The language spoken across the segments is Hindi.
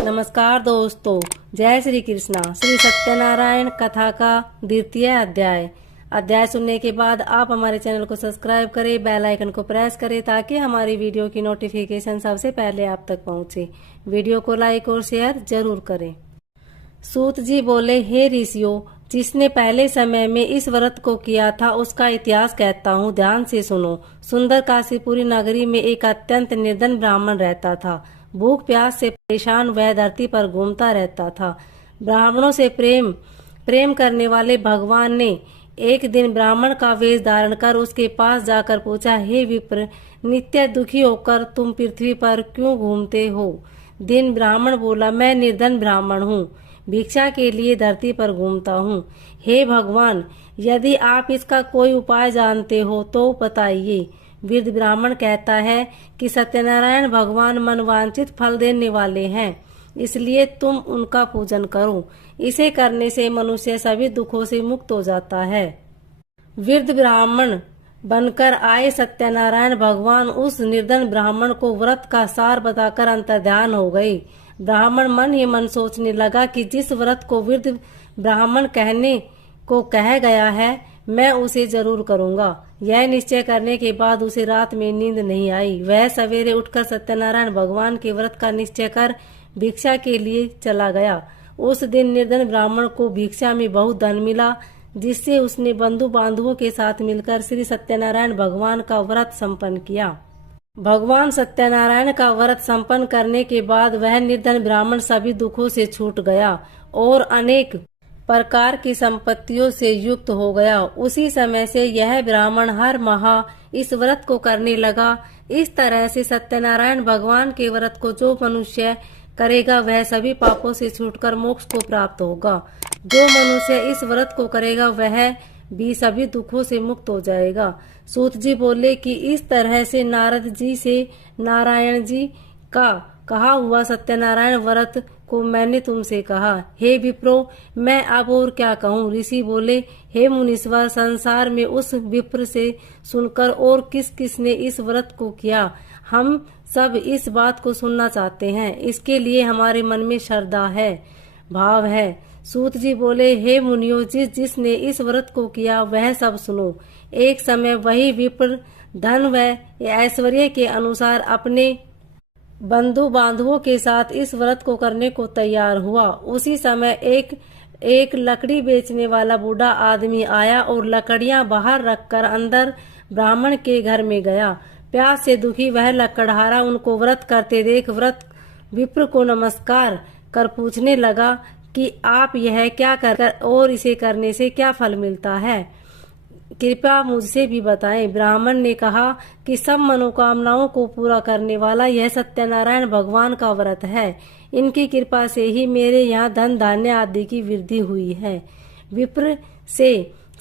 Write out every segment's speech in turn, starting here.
नमस्कार दोस्तों, जय श्री कृष्णा। श्री सत्यनारायण कथा का द्वितीय अध्याय सुनने के बाद आप हमारे चैनल को सब्सक्राइब करें, बेल आइकन को प्रेस करें ताकि हमारी वीडियो की नोटिफिकेशन सबसे पहले आप तक पहुंचे। वीडियो को लाइक और शेयर जरूर करें। सूत जी बोले, हे ऋषियों, जिसने पहले समय में इस व्रत को किया था उसका इतिहास कहता हूँ, ध्यान से सुनो। सुंदर काशीपुरी नगरी में एक अत्यंत निर्धन ब्राह्मण रहता था। भूख प्यास से परेशान वह धरती पर घूमता रहता था। ब्राह्मणों से प्रेम करने वाले भगवान ने एक दिन ब्राह्मण का वेश धारण कर उसके पास जाकर पूछा, हे विप्र, नित्य दुखी होकर तुम पृथ्वी पर क्यों घूमते हो? दिन ब्राह्मण बोला, मैं निर्धन ब्राह्मण हूँ, भिक्षा के लिए धरती पर घूमता हूँ। हे भगवान, यदि आप इसका कोई उपाय जानते हो तो बताइए। वृद्ध ब्राह्मण कहता है कि सत्यनारायण भगवान मनवांचित फल देने वाले हैं, इसलिए तुम उनका पूजन करो। इसे करने से मनुष्य सभी दुखों से मुक्त हो जाता है। वृद्ध ब्राह्मण बनकर आए सत्यनारायण भगवान उस निर्धन ब्राह्मण को व्रत का सार बताकर अंतर्ध्यान हो गए। ब्राह्मण मन ही मन सोचने लगा कि जिस व्रत को वृद्ध ब्राह्मण कहने को कह गया है, मैं उसे जरूर करूंगा। यह निश्चय करने के बाद उसे रात में नींद नहीं आई। वह सवेरे उठकर सत्यनारायण भगवान के व्रत का निश्चय कर भिक्षा के लिए चला गया। उस दिन निर्धन ब्राह्मण को भिक्षा में बहुत धन मिला, जिससे उसने बंधु बांधवों के साथ मिलकर श्री सत्यनारायण भगवान का व्रत संपन्न किया। भगवान सत्यनारायण का व्रत संपन्न करने के बाद वह निर्धन ब्राह्मण सभी दुखों से छूट गया और अनेक प्रकार की संपत्तियों से युक्त हो गया। उसी समय से यह ब्राह्मण हर माह इस व्रत को करने लगा। इस तरह से सत्यनारायण भगवान के व्रत को जो मनुष्य करेगा वह सभी पापों से छूटकर मोक्ष को प्राप्त होगा। जो मनुष्य इस व्रत को करेगा वह भी सभी दुखों से मुक्त हो जाएगा। सूत जी बोले कि इस तरह से नारद जी से नारायण जी का कहा हुआ सत्यनारायण व्रत को मैंने तुमसे कहा। हे विप्रो, मैं अब और क्या कहूँ? ऋषि बोले, हे मुनीश्वर, संसार में उस विप्र से सुनकर और किस किस ने इस व्रत को किया, हम सब इस बात को सुनना चाहते हैं। इसके लिए हमारे मन में श्रद्धा है, भाव है। सूत जी बोले, हे मुनियों, जिसने इस व्रत को किया वह सब सुनो। एक समय वही विप्र धन व ऐश्वर्य के अनुसार अपने बंधु बांधवों के साथ इस व्रत को करने को तैयार हुआ। उसी समय एक लकड़ी बेचने वाला बूढ़ा आदमी आया और लकड़ियां बाहर रखकर अंदर ब्राह्मण के घर में गया। प्यास से दुखी वह लकड़हारा उनको व्रत करते देख विप्र को नमस्कार कर पूछने लगा कि आप यह क्या कर और इसे करने से क्या फल मिलता है, कृपया मुझसे भी बताएं। ब्राह्मण ने कहा कि सब मनोकामनाओं को पूरा करने वाला यह सत्यनारायण भगवान का व्रत है। इनकी कृपा से ही मेरे यहाँ धन धान्य आदि की वृद्धि हुई है। विप्र से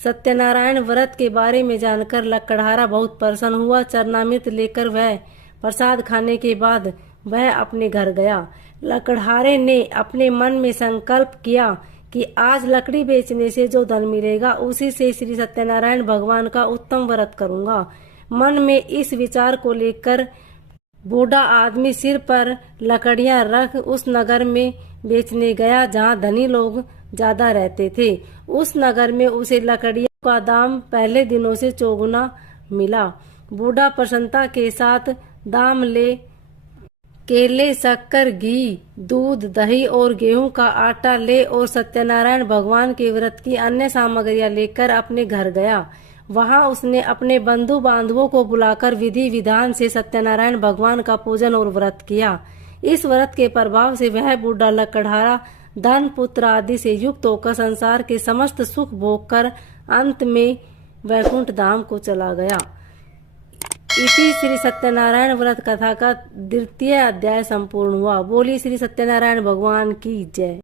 सत्यनारायण व्रत के बारे में जानकर लकड़हारा बहुत प्रसन्न हुआ। चरणामृत लेकर वह प्रसाद खाने के बाद वह अपने घर गया। लकड़हारे ने अपने मन में संकल्प किया कि आज लकड़ी बेचने से जो धन मिलेगा उसी से श्री सत्यनारायण भगवान का उत्तम व्रत करूंगा। मन में इस विचार को लेकर बूढ़ा आदमी सिर पर लकड़ियां रख उस नगर में बेचने गया जहां धनी लोग ज्यादा रहते थे। उस नगर में उसे लकड़ियों का दाम पहले दिनों से चौगुना मिला। बूढ़ा प्रसन्नता के साथ दाम ले केले, शक्कर, घी, दूध, दही और गेहूं का आटा ले और सत्यनारायण भगवान के व्रत की अन्य सामग्रियां लेकर अपने घर गया। वहां उसने अपने बंधु बांधवों को बुलाकर विधि विधान से सत्यनारायण भगवान का पूजन और व्रत किया। इस व्रत के प्रभाव से वह बूढ़ा लकड़हारा धन पुत्र आदि से युक्त होकर संसार के समस्त सुख भोग कर अंत में वैकुंठ धाम को चला गया। इसी श्री सत्यनारायण व्रत कथा का द्वितीय अध्याय संपूर्ण हुआ। बोली श्री सत्यनारायण भगवान की जय।